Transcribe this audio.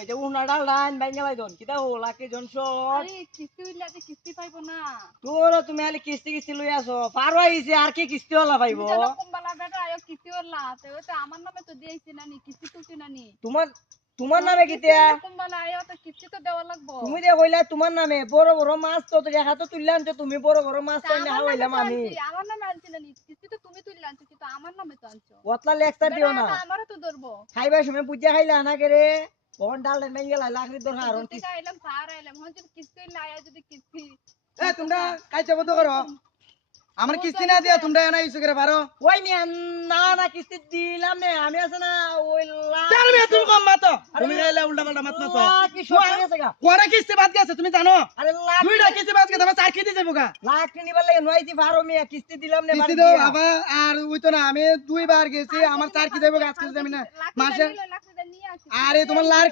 ওই যে উনা ডাল ডান বাইঙ্গালাই দন কিতা ও লাকি জনসন আরে কিস্তি হইলে যে কিস্তি পাইবো না তোর তুমি আলি কিস্তি লই আসো পারো আইছে আর কি কিস্তি হলা পাইবো তুমি জানো কোনবালা বেটা আয়ো কিস্তি হল্লা তো আমার নামে তো দিয়েছি নানি কিস্তি তুলছি নানি তোমার নামে কিতা কোনবালা আয়ো তো কিস্তি তো দেওয়া লাগবো তুমি যে কইলা তোমার নামে বড় বড় মাছ তো দেখা তো তুললাম যে তুমি বড় বড় মাছ তো না হইলাম আমি আমার নামে আনছি নানি কিস্তি তো তুমি তুললে আনছো কিন্তু আমার নামে তো আনছো ওতলা লেক্সার দিও না আমারও তো ধরবো খাইবার সময় বুঝা খাইলা না করে কোন ডাল ডান বাইঙ্গালাই লাকড়ি দরকার আর কিস্তি আইলাম সার আইলাম হন যদি কিস্তি হইলে আয়া যদি কিস্তি এ তোমরা কাইতে বন্ধ করো আমার কিস্তি না দিয়া তোমরা এনা ইস্যু করে পারো ওই মিয়া না কিস্তি দিলাম না আমি আছে না ওই চার মে তুমি কম মাতো তুমি গাইলে উল্টা পাল্টা মাত মাতো কি সব গেছে গা কোড়া কিস্তি বাদ গেছে তুমি জানো আরে দুইটা কিস্তি বাদ গেছে আমার চার কিস্তি যাবো গা লাকড়ি নিবার লাগে নয়টি ভারো মিয়া কিস্তি দিলাম না কিস্তি দাও বাবা আর ওই তো না আমি দুইবার গেছি আমার চার কিস্তি যাবো গা আজকে আমি না মাসে লাখ নিয়ে আসি আরে তোমার লার